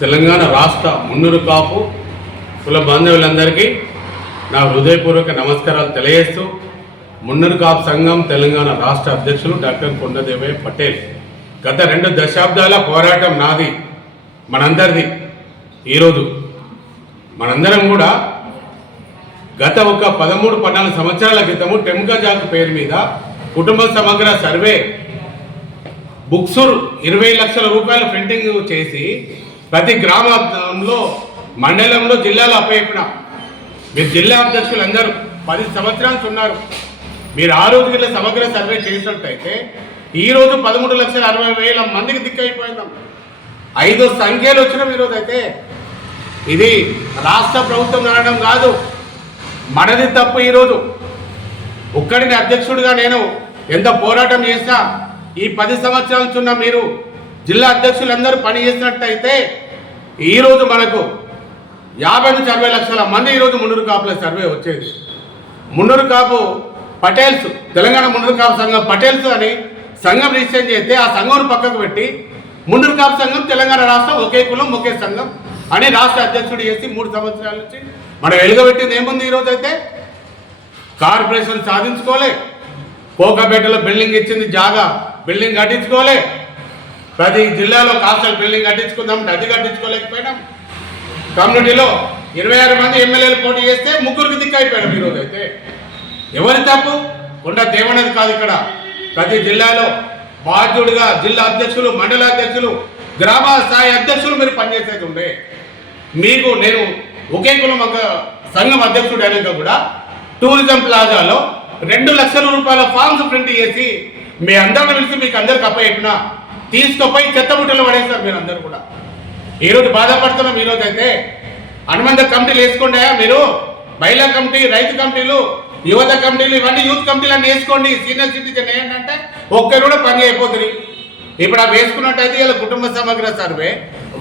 తెలంగాణ రాష్ట్ర మున్నూరు కాపు కుల బాంధవులందరికీ నా హృదయపూర్వక నమస్కారాలు తెలియజేస్తూ మున్నూరు కాపు సంఘం తెలంగాణ రాష్ట్ర అధ్యక్షులు డాక్టర్ కొండదేవయ్య పటేల్. గత రెండు దశాబ్దాల పోరాటం నాది మనందరిది. ఈరోజు మనందరం కూడా గత ఒక పదమూడు పద్నాలుగు సంవత్సరాల క్రితము టెంకా పేరు మీద కుటుంబ సమగ్ర సర్వే బుక్స్ ఇరవై లక్షల రూపాయల ప్రింటింగ్ చేసి ప్రతి గ్రామంలో మండలంలో జిల్లాలో అప్పచెప్పిన. మీరు జిల్లా అధ్యక్షులు అందరూ పది సంవత్సరాలు ఉన్నారు. మీరు ఆ రోజు గిట్ల సమగ్ర సర్వే చేసినట్టయితే ఈరోజు పదమూడు లక్షల అరవై వేల మందికి దిక్కైపోయిందాం ఐదు సంఖ్యలు వచ్చినాం ఈరోజు అయితే. ఇది రాష్ట్ర ప్రభుత్వం అనడం కాదు. మనది తప్పు ఈరోజు ఒక్కడిని అధ్యక్షుడిగా నేను ఎంత పోరాటం చేసినా ఈ పది సంవత్సరాల చున్న మీరు జిల్లా అధ్యక్షులందరూ పని చేసినట్టయితే ఈరోజు మనకు యాభై నుంచి అరవై లక్షల మంది ఈరోజు మున్నూరు కాపుల సర్వే వచ్చేది. మున్నూరు కాపు పటేల్స్ తెలంగాణ మున్నూరు కాపు సంఘం పటేల్స్ అని సంఘం రిజిస్టర్ చేస్తే ఆ సంఘం పక్కకు పెట్టి మున్నూరు కాపు సంఘం తెలంగాణ రాష్ట్రం ఒకే కులం ఒకే సంఘం అని రాష్ట్ర అధ్యక్షుడు చేసి మూడు సంవత్సరాల నుంచి మనం వెలుగబెట్టింది ఏముంది ఈరోజు అయితే? కార్పొరేషన్ సాధించుకోలే. కోకపేటలో బిల్డింగ్ ఇచ్చింది జాగా బిల్డింగ్ కట్టించుకోలే. ప్రతి జిల్లాలో కాస్టల్ బిల్డింగ్ కట్టించుకుందాం అది కట్టించుకోలేకపోయినాం. కమ్యూనిటీలో ఇరవై ఆరు మంది ఎమ్మెల్యేలు పోటీ చేస్తే ముగ్గురికి దిక్కైపోయాడు ఈరోజు అయితే. ఎవరి తప్పు? కొండ దేవనది కాదు ఇక్కడ. ప్రతి జిల్లాలో బాధ్యుడిగా జిల్లా అధ్యక్షులు మండల అధ్యక్షులు గ్రామ స్థాయి అధ్యక్షులు మీరు పనిచేసేది ఉండే. మీకు నేను ఒకే కులం ఒక సంఘం అధ్యక్షుడు అయినాక కూడా. టూరిజం ప్లాజాలో రెండు లక్షల రూపాయల ఫామ్స్ ప్రింట్ చేసి మీ అందరిని పిలిచి మీకు అందరికి అప్పచెప్పిన తీసుకుపోయి చెత్త బుట్టలు పడేస్తారు మీరు అందరు కూడా. ఈరోజు బాధపడుతున్నాం ఈరోజు అయితే. అనుబంధ కమిటీలు వేసుకోండి మీరు. మహిళా కమిటీ రైతు కమిటీలు యువత కమిటీలు ఇవన్నీ యూత్ కమిటీలు అన్నీ వేసుకోండి. సీనియర్ సిటిజన్ ఏంటంటే ఒక్కరు కూడా పని అయిపోతుంది ఇప్పుడు అవి వేసుకున్నట్టయితే ఇలా కుటుంబ సమగ్ర సర్వే.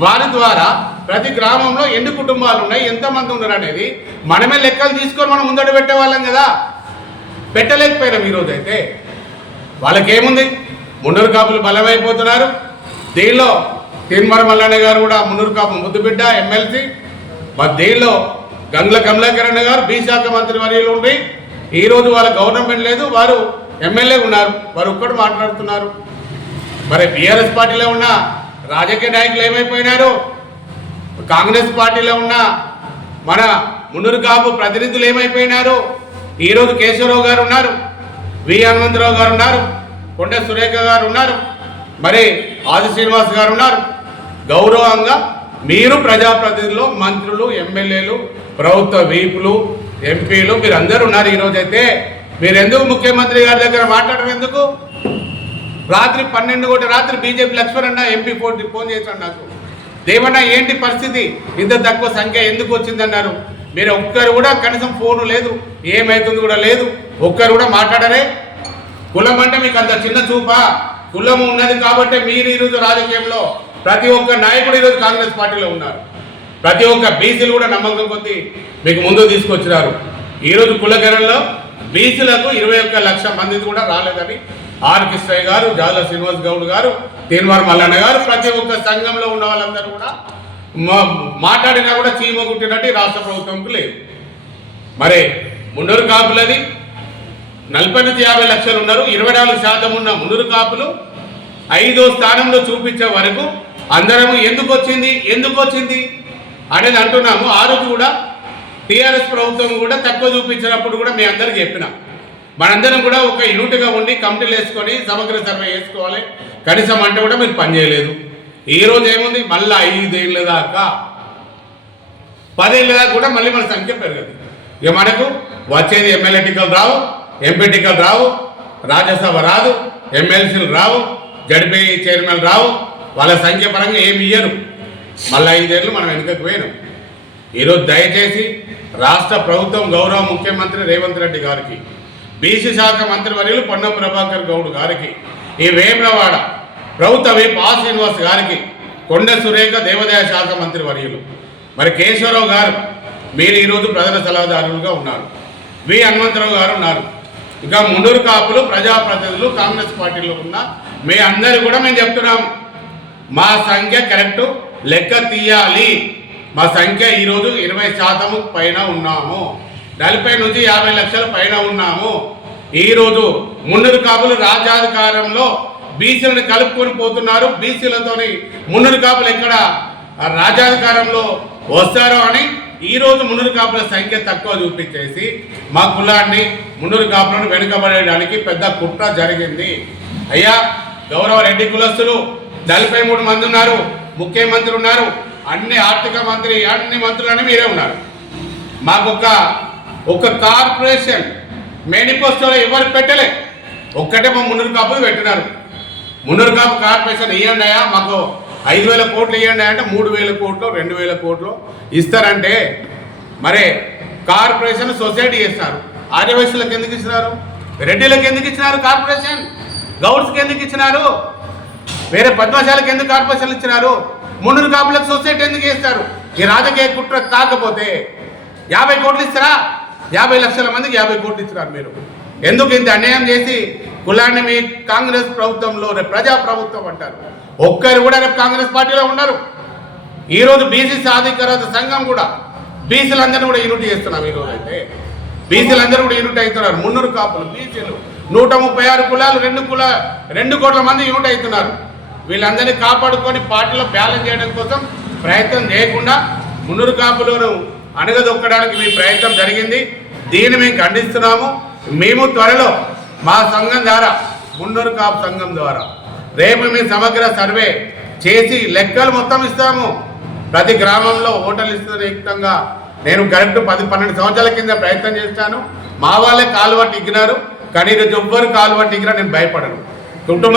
వారి ద్వారా ప్రతి గ్రామంలో ఎన్ని కుటుంబాలు ఉన్నాయి ఎంతమంది ఉన్నారు అనేది మనమే లెక్కలు తీసుకొని మనం ముందడు పెట్టేవాళ్ళం కదా. పెట్టలేకపోయినాం ఈరోజు అయితే. వాళ్ళకేముంది? మున్నూరు కాపులు బలమైపోతున్నారు. దీనిలో తీన్మర మల్లన్న గారు కూడా మున్నూరు కాపు ముద్దుబిడ్డ ఎమ్మెల్సీ. మరి దీనిలో గంగుల కమలాకరణ గారు బి శాఖ మంత్రి వర్యులు ఉండి ఈరోజు వాళ్ళ గవర్నమెంట్ లేదు వారు ఎమ్మెల్యే ఉన్నారు. వారు ఒక్కడు మాట్లాడుతున్నారు. మరి బీఆర్ఎస్ పార్టీలో ఉన్న రాజకీయ నాయకులు ఏమైపోయినారు? కాంగ్రెస్ పార్టీలో ఉన్న మన మున్నూరు కాపు ప్రతినిధులు ఏమైపోయినారు? ఈరోజు కేశవరావు గారు ఉన్నారు వి హనుమంతరావు గారు ఉన్నారు. కొండ సురేఖ గారు ఉన్నారు. మరి ఆది శ్రీనివాస్ గారు ఉన్నారు. గౌరవంగా మీరు ప్రజాప్రతినిధులు మంత్రులు ఎమ్మెల్యేలు ప్రభుత్వ వీపులు ఎంపీలు మీరు అందరూ ఉన్నారు ఈరోజు అయితే మీరు ఎందుకు ముఖ్యమంత్రి గారి దగ్గర మాట్లాడరు ఎందుకు? రాత్రి పన్నెండు కోటి రాత్రి బీజేపీ లక్ష్మణ్ అన్న ఎంపీ ఫోన్ ఫోన్ చేశాడు నాకు. దేవన్న ఏంటి పరిస్థితి? ఇంత తక్కువ సంఖ్య ఎందుకు వచ్చిందన్నారు? మీరు ఒక్కరు కూడా కనీసం ఫోను లేదు ఏమైతుంది కూడా లేదు ఒక్కరు కూడా మాట్లాడరే. కులం అంటే మీకు అంత చిన్న చూపా. కులం ఉన్నది కాబట్టి మీరు ఈరోజు రాజకీయంలో ప్రతి ఒక్క నాయకుడు ఈరోజు కాంగ్రెస్ పార్టీలో ఉన్నారు. ప్రతి ఒక్క బీసీలు కూడా నమ్మకం కొద్దీ మీకు ముందు తీసుకొచ్చినారు. ఈరోజు కులగరంలో బీసీలకు ఇరవై ఒక్క లక్ష మంది కూడా రాలేదని ఆర్ కృష్ణయ్య గారు జాల శ్రీనివాస్ గౌడ్ గారు తీన్మార్ మల్లన్న గారు ప్రతి ఒక్క సంఘంలో ఉన్న వాళ్ళందరూ కూడా మా- మాట్లాడినా కూడా చీమ కుట్టినట్టు రాష్ట్ర ప్రభుత్వంకు లేదు. మరి మున్నూరు కాపులది నలభై నుంచి యాభై లక్షలు ఉన్నారు. ఇరవై నాలుగు శాతం ఉన్న మునురు కాపులు ఐదో స్థానంలో చూపించే వరకు అందరము ఎందుకు వచ్చింది? ఎందుకు వచ్చింది? అనేది అంటున్నాము. ఆ రోజు కూడా టీఆర్ఎస్ ప్రభుత్వం కూడా తక్కువ చూపించినప్పుడు కూడా మీ అందరికి చెప్పిన. మనందరం కూడా ఒక యూనిట్గా ఉండి కమిటీలు వేసుకొని సమగ్ర సర్వే వేసుకోవాలి కనీసం అంటే కూడా మీరు పనిచేయలేదు ఈ రోజు ఏముంది? మళ్ళీ ఐదేళ్ళ దాకా. పదేళ్ళ దాకా కూడా మళ్ళీ మన సంఖ్య పెరగదు. ఇక మనకు వచ్చేది ఎమ్మెల్యే టికెట్ రావు. ఎంపీటీకలు రావు రాజ్యసభ రాదు ఎమ్మెల్సీలు రావు జడ్పీ చైర్మన్ రావు వాళ్ళ సంఖ్య పరంగా ఏమి ఇయ్యరు. మళ్ళీ ఐదేళ్ళు మనం వెనుకకు పోయినాం. ఈరోజు దయచేసి రాష్ట్ర ప్రభుత్వం గౌరవ ముఖ్యమంత్రి రేవంత్ రెడ్డి గారికి బీసీ శాఖ మంత్రి వర్యులు పొన్నం ప్రభాకర్ గౌడ్ గారికి ఈ వేమ్రవాడ ప్రభుత్వ విప్ ఆ శ్రీనివాస్ గారికి కొండ సురేఖ దేవాదాయ శాఖ మంత్రి వర్యులు మరి కేశవరావు గారు మీరు ఈరోజు ప్రధాన సలహాదారులుగా ఉన్నారు. వి హనుమంతరావు గారు ఉన్నారు. ఇంకా ముండూరు కాపులు ప్రజాప్రతినిధులు కాంగ్రెస్ పార్టీలో ఉన్న మీ అందరు కూడా మేము చెప్తున్నాం. మా సంఖ్య కరెక్ట్ లెక్క తీయాలి. మా సంఖ్య ఈరోజు ఇరవై శాతం పైన ఉన్నాము. నలభై నుంచి యాభై లక్షల పైన ఉన్నాము. ఈరోజు మున్నూరు కాపులు రాజ్యాధికారంలో బీసీలను కలుపుకొని పోతున్నారు. బీసీలతోని మున్నూరు కాపులు ఎక్కడ రాజ్యాధికారంలో వస్తారో అని ఈ రోజు మున్నూరు కాపుల సంఖ్య తక్కువ చూపించేసి మా కులాన్ని మున్నూరు కాపులను వెనుకబడేయడానికి పెద్ద కుట్ర జరిగింది. అయ్యా గౌరవ రెడ్డి కులస్తులు నలభై మూడు మంది ఉన్నారు ముఖ్యమంత్రి ఉన్నారు అన్ని ఆర్థిక మంత్రి అన్ని మంత్రులని మీరే ఉన్నారు. మాకు ఒక ఒక కార్పొరేషన్ మేనిఫెస్టోలో ఎవరు పెట్టలే? ఒక్కటే మా మున్నూరు కాపులు పెట్టినారు. మున్నూరు కాపు కార్పొరేషన్ ఇవ్వండి అయ్యా మాకు ఐదు వేల కోట్లు ఇవ్వండి అంటే మూడు వేల కోట్లు రెండు వేల కోట్లు ఇస్తారంటే మరి కార్పొరేషన్ సొసైటీ చేస్తారు. ఆర్యవైశ్యులకు ఎందుకు ఇచ్చినారు? రెడ్డిలకు ఎందుకు ఇచ్చినారు కార్పొరేషన్? గౌడ్స్కి ఎందుకు ఇచ్చినారు? వేరే పద్మశాలకు ఎందుకు కార్పొరేషన్లు ఇచ్చినారు? మున్నూరు కాపులకు సొసైటీ ఎందుకు ఇస్తారు ఈ రాజకీయ కుట్ర కాకపోతే యాభై కోట్లు ఇస్తారా? యాభై లక్షల మందికి యాభై కోట్లు ఇచ్చినారు మీరు. ఎందుకు ఇంత అన్యాయం చేసి కులాన్ని మీ కాంగ్రెస్ ప్రభుత్వంలో రేపు ప్రజా ప్రభుత్వం అంటారు? ఒక్కరు కూడా రేపు కాంగ్రెస్ పార్టీలో ఉన్నారు ఈరోజు బీసీ సాధికారత సంఘం కూడా బీసీలందరినీ కూడా యూనిట్ చేస్తున్నాం ఈరోజు అయితే. బీసీలందరూ కూడా యూనిట్ అవుతున్నారు. మున్నూరు కాపులు బీసీలు. నూట ముప్పై ఆరు కులాలు రెండు కుల రెండు కోట్ల మంది యూనిట్ అవుతున్నారు. వీళ్ళందరినీ కాపాడుకొని పార్టీలో బ్యాలెన్స్ చేయడం కోసం ప్రయత్నం చేయకుండా మున్నూరు కాపులను అణగదొక్కడానికి మీ ప్రయత్నం జరిగింది. దీన్ని మేము ఖండిస్తున్నాము. మేము త్వరలో మా సంఘం ద్వారా మున్నూరు కాపు సంఘం ద్వారా రేపు మేము సమగ్ర సర్వే చేసి లెక్కలు మొత్తం ఇస్తాము. ప్రతి గ్రామంలో హోటల్ ఇస్తున్న నేను కరెక్ట్ పది పన్నెండు సంవత్సరాల కింద ప్రయత్నం చేస్తాను మా వాళ్ళే కాలువ టిగ్గినారు ఇగ్గినారు కానీ ఈరోజు ఎవ్వరు నేను భయపడను. కుటుంబ